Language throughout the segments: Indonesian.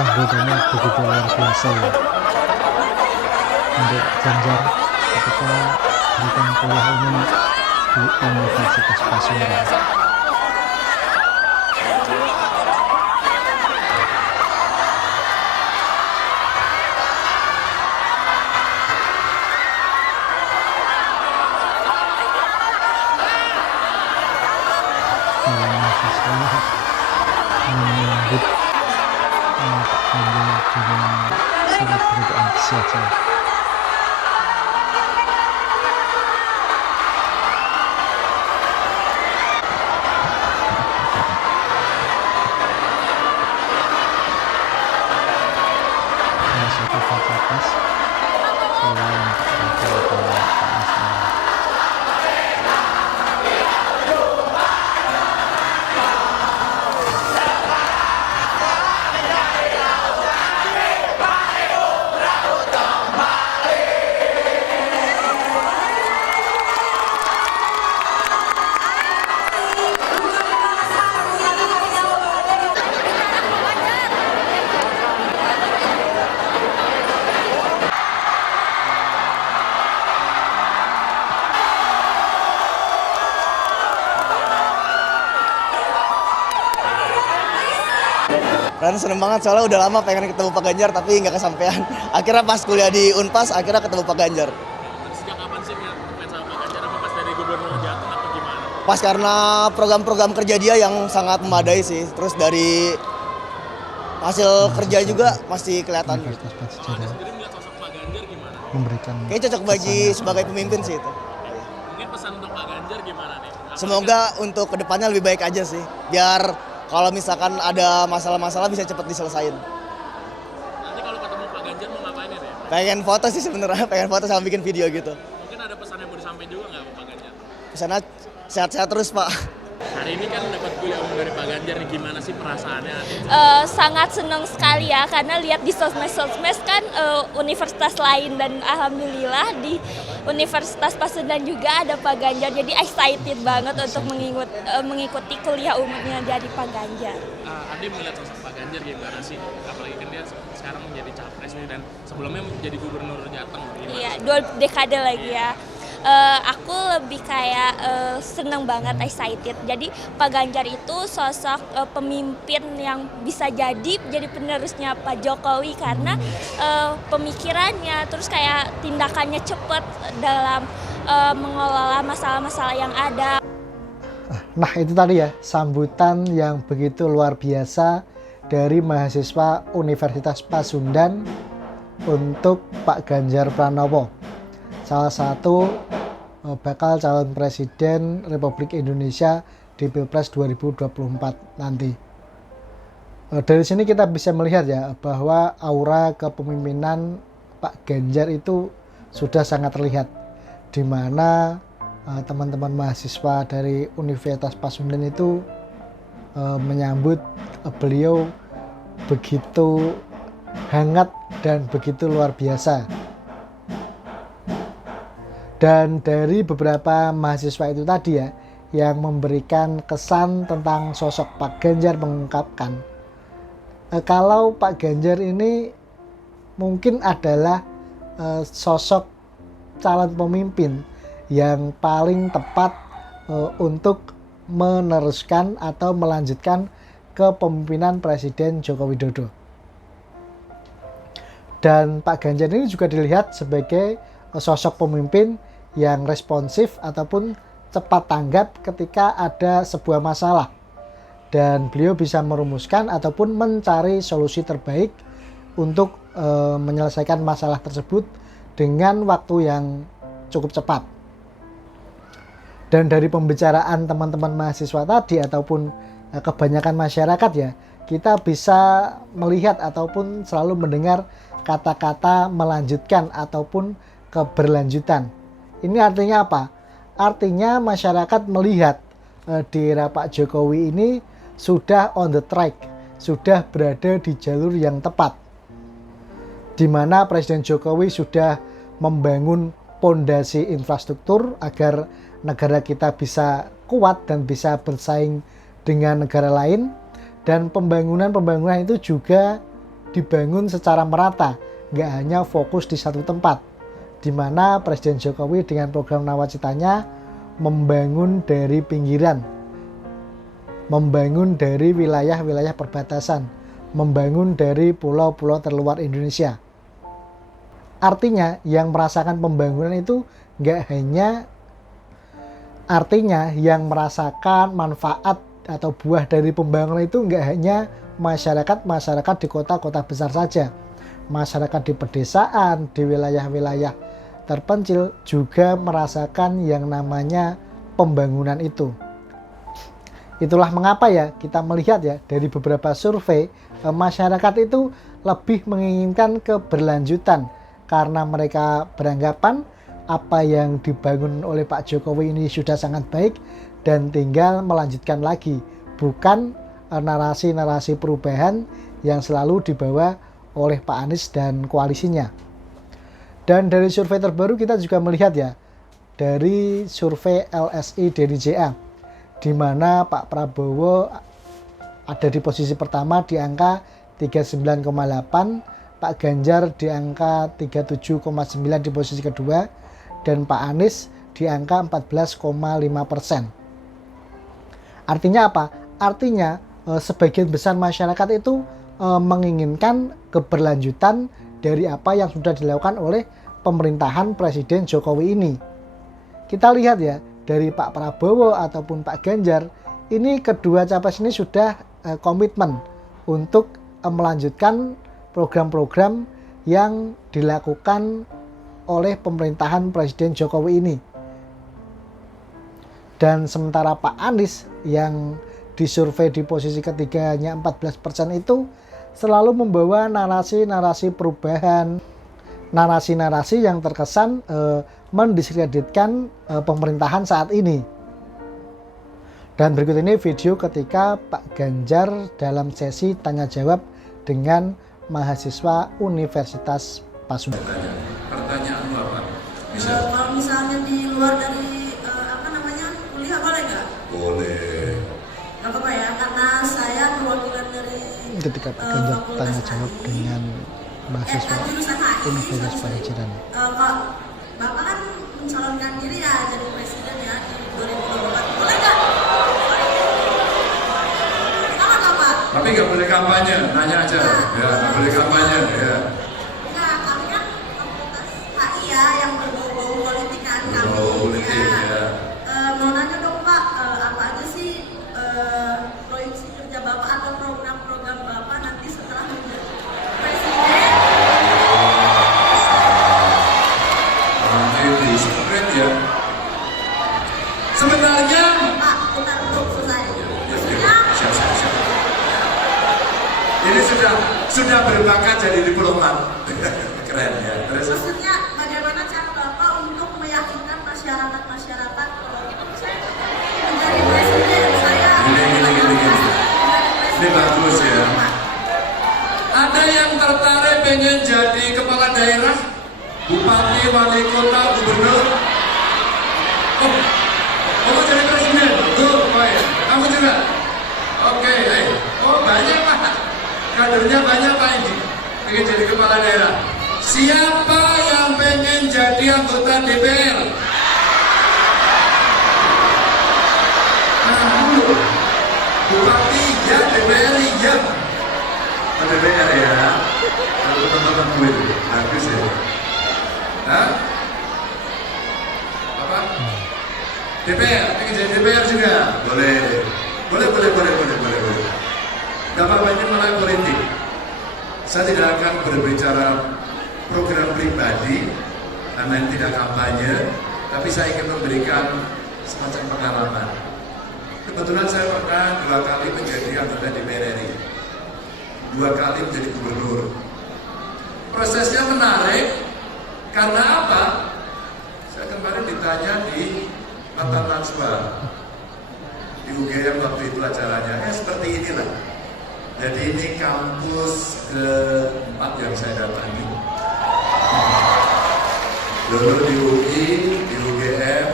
sambutannya begitu luar biasa ya untuk Ganjar ketika berikan kuliah umum di Universitas Pasundan. Mahasiswa menyambut Pak Ganjar dengan sangat begitu antusias ya. Suatu fasilitas selain Dan seneng banget soalnya udah lama pengen ketemu Pak Ganjar tapi nggak kesampaian. Akhirnya pas kuliah di Unpas akhirnya ketemu Pak Ganjar. Sejak kapan sih ngefans sama Pak Ganjar? Apa pas dari Gubernur Jateng atau gimana? Pas karena program-program kerja dia yang sangat memadai sih. Terus dari hasil kerja juga masih kelihatan. Universitas Anda Pajajaran sendiri melihat sosok Pak Ganjar gimana? memberikan Kayaknya cocok bagi sebagai pemimpin sih itu. Mungkin pesan untuk Pak Ganjar gimana nih? Semoga untuk kedepannya lebih baik aja sih. Biar kalau misalkan ada masalah-masalah bisa cepat diselesain. Nanti kalau ketemu Pak Ganjar mau ngapain ya? Pengen foto sih sebenarnya, pengen foto sama bikin video gitu. Mungkin ada pesan yang mau disampaikan juga nggak ke Pak Ganjar? Kesana sehat-sehat terus Pak. Hari ini kan dapat kuliah umum dari Pak Ganjar nih, gimana sih perasaannya? Sangat senang sekali ya karena lihat di sosmed kan universitas lain dan alhamdulillah di Universitas Pasundan juga ada Pak Ganjar, jadi excited banget untuk mengikuti kuliah umumnya dari Pak Ganjar. Ade melihat sosok Pak Ganjar gimana sih? Apalagi kan dia sekarang menjadi capres nih dan sebelumnya menjadi Gubernur Jateng. Iya, 2 dekade lagi ya. Aku lebih kayak seneng banget, excited. Jadi Pak Ganjar itu sosok pemimpin yang bisa jadi penerusnya Pak Jokowi karena pemikirannya, terus kayak tindakannya cepat dalam mengelola masalah-masalah yang ada. Nah itu tadi ya sambutan yang begitu luar biasa dari mahasiswa Universitas Pasundan untuk Pak Ganjar Pranowo, salah satu bakal calon presiden Republik Indonesia di Pilpres 2024 nanti. Dari sini kita bisa melihat ya bahwa aura kepemimpinan Pak Ganjar itu sudah sangat terlihat, di mana teman-teman mahasiswa dari Universitas Pasundan itu menyambut beliau begitu hangat dan begitu luar biasa. Dan dari beberapa mahasiswa itu tadi ya yang memberikan kesan tentang sosok Pak Ganjar mengungkapkan kalau Pak Ganjar ini mungkin adalah sosok calon pemimpin yang paling tepat untuk meneruskan atau melanjutkan kepemimpinan Presiden Joko Widodo. Dan Pak Ganjar ini juga dilihat sebagai sosok pemimpin yang responsif ataupun cepat tanggap ketika ada sebuah masalah, dan beliau bisa merumuskan ataupun mencari solusi terbaik untuk menyelesaikan masalah tersebut dengan waktu yang cukup cepat. Dan dari pembicaraan teman-teman mahasiswa tadi ataupun kebanyakan masyarakat ya, kita bisa melihat ataupun selalu mendengar kata-kata melanjutkan ataupun keberlanjutan. Ini artinya apa? Artinya masyarakat melihat di era Pak Jokowi ini sudah on the track, sudah berada di jalur yang tepat, di mana Presiden Jokowi sudah membangun pondasi infrastruktur agar negara kita bisa kuat dan bisa bersaing dengan negara lain. Dan pembangunan itu juga dibangun secara merata, nggak hanya fokus di satu tempat, di mana Presiden Jokowi dengan program Nawacitanya membangun dari pinggiran, membangun dari wilayah-wilayah perbatasan, membangun dari pulau-pulau terluar Indonesia. Artinya yang merasakan pembangunan itu nggak hanya, artinya yang merasakan manfaat atau buah dari pembangunan itu nggak hanya masyarakat di kota-kota besar saja, masyarakat di pedesaan, di wilayah-wilayah terpencil juga merasakan yang namanya pembangunan itu. Itulah mengapa ya kita melihat ya dari beberapa survei, masyarakat itu lebih menginginkan keberlanjutan karena mereka beranggapan apa yang dibangun oleh Pak Jokowi ini sudah sangat baik dan tinggal melanjutkan lagi, bukan narasi-narasi perubahan yang selalu dibawa oleh Pak Anies dan koalisinya. Dan dari survei terbaru kita juga melihat ya, dari survei LSI dari JA, di mana Pak Prabowo ada di posisi pertama di angka 39,8, Pak Ganjar di angka 37,9 di posisi kedua, dan Pak Anies di angka 14,5%. Artinya apa? Artinya sebagian besar masyarakat itu menginginkan keberlanjutan dari apa yang sudah dilakukan oleh pemerintahan Presiden Jokowi ini. Kita lihat ya, dari Pak Prabowo ataupun Pak Ganjar, ini kedua capres ini sudah komitmen untuk melanjutkan program-program yang dilakukan oleh pemerintahan Presiden Jokowi ini. Dan sementara Pak Anies yang disurvei di posisi ketiganya 14% itu selalu membawa narasi-narasi perubahan, narasi-narasi yang terkesan mendiskreditkan pemerintahan saat ini. Dan berikut ini video ketika Pak Ganjar dalam sesi tanya jawab dengan mahasiswa Universitas Pasundan. Pertanyaanmu apa? Kalau misalnya di luar dari kuliah boleh nggak? Boleh. Nggak apa-apa ya, karena saya perwakilan dari Ketika Pak Ganjar tanya jawab dengan mahasiswa jurusan HI. Universitas Pajajaran. Pak Bapak kan mencalonkan diri ya jadi presiden ya di 2024. Boleh nggak? Sama nggak Pak? Tapi nggak boleh kampanye, nanya aja. Ya, nggak boleh kampanye. Ya. Nah, kami kan fakultas HI ya yang berbau-bau politik kan kami. Berbau politik, ya. Mau nanya dong Pak, apa aja sih proyeksi kerja Bapak atau program-program Bapak nanti setelah menjadi presiden? Nanti di spread ya. Sebenarnya. Pak, bentar dulu selesai. Siap. Ini sudah berbakat jadi diplomat. Keren ya. Terus. Maksudnya bagaimana cara Bapak untuk meyakinkan masyarakat saya menjadi presiden saya? Gini. Ini bagus ya. Ada yang tertarik pengen jadi kepala daerah, bupati, wali kota, gubernur? Oh, kamu jadi presiden? Tuh, kamu juga? Oke, oh banyak Pak. Kadernya banyak Pak ini. Pengen jadi kepala daerah. Siapa yang pengen jadi anggota DPR? Bupati ya, DPR ya. DPR ya. Kalau teman-teman gue itu bagus ya. Hah? Apa? DPR, pengen jadi DPR juga? Boleh. Gak apa-apa, ini malah politik. Saya tidak akan berbicara program pribadi karena ini tidak kampanye, tapi saya ingin memberikan semacam pengalaman. Kebetulan saya pernah 2 kali menjadi anggota DPR RI, 2 kali menjadi gubernur. Prosesnya menarik karena apa? Saya kemarin ditanya di Mata Transpa di UGM waktu itu acaranya, seperti inilah. Jadi ini kampus ke-4 yang saya datangi. Dulu di UI, di UGM.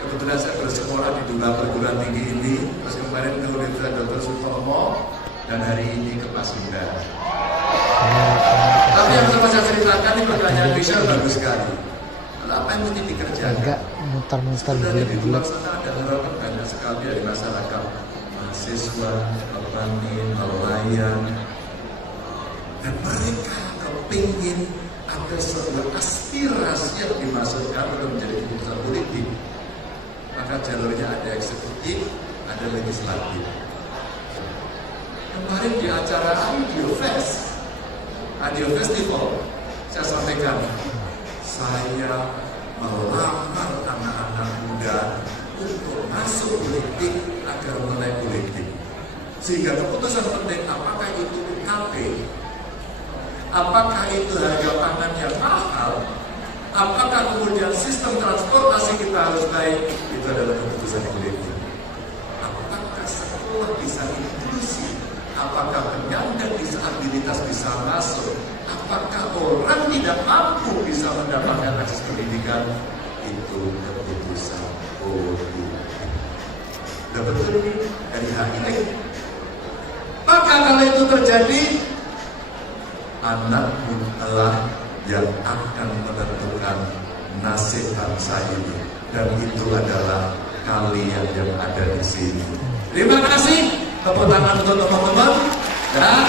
Kebetulan saya bersekolah di 2 perguruan tinggi ini. Terus kemarin ke Universitas Dr. Sutomo dan hari ini ke Pasundan. Tapi yang sama saya ceritakan ini pertanyaan bisa bagus sekali. Lalu apa yang mesti dikerjakan? Enggak muter-muter Sebenarnya di luar bulat-bulat. sana ada harapan banyak sekali dari masyarakat, mahasiswa, petani, nelayan, dan mereka kepingin ada sebuah aspirasi yang dimasukkan untuk menjadi keputusan politik. Maka jalurnya ada eksekutif, ada legislatif. Kemarin di acara Audio Festival, saya sampaikan, saya melamar anak-anak muda untuk masuk politik agar mulai politik. Sehingga keputusan penting apakah itu UKP, apakah itu harga pangan yang mahal, apakah kemudian sistem transportasi kita harus baik, itu adalah keputusan politik. Apakah sekolah bisa inklusi, apakah penyandang disabilitas bisa masuk, apakah orang tidak mampu bisa mendapatkan akses pendidikan, itu keputusan politik. Dapat ini dari HILEK. Maka kalau itu terjadi, anakmu adalah yang akan menentukan nasib bangsa ini, dan itu adalah kalian yang ada di sini. Terima kasih, tepuk tangan untuk teman-teman. Dan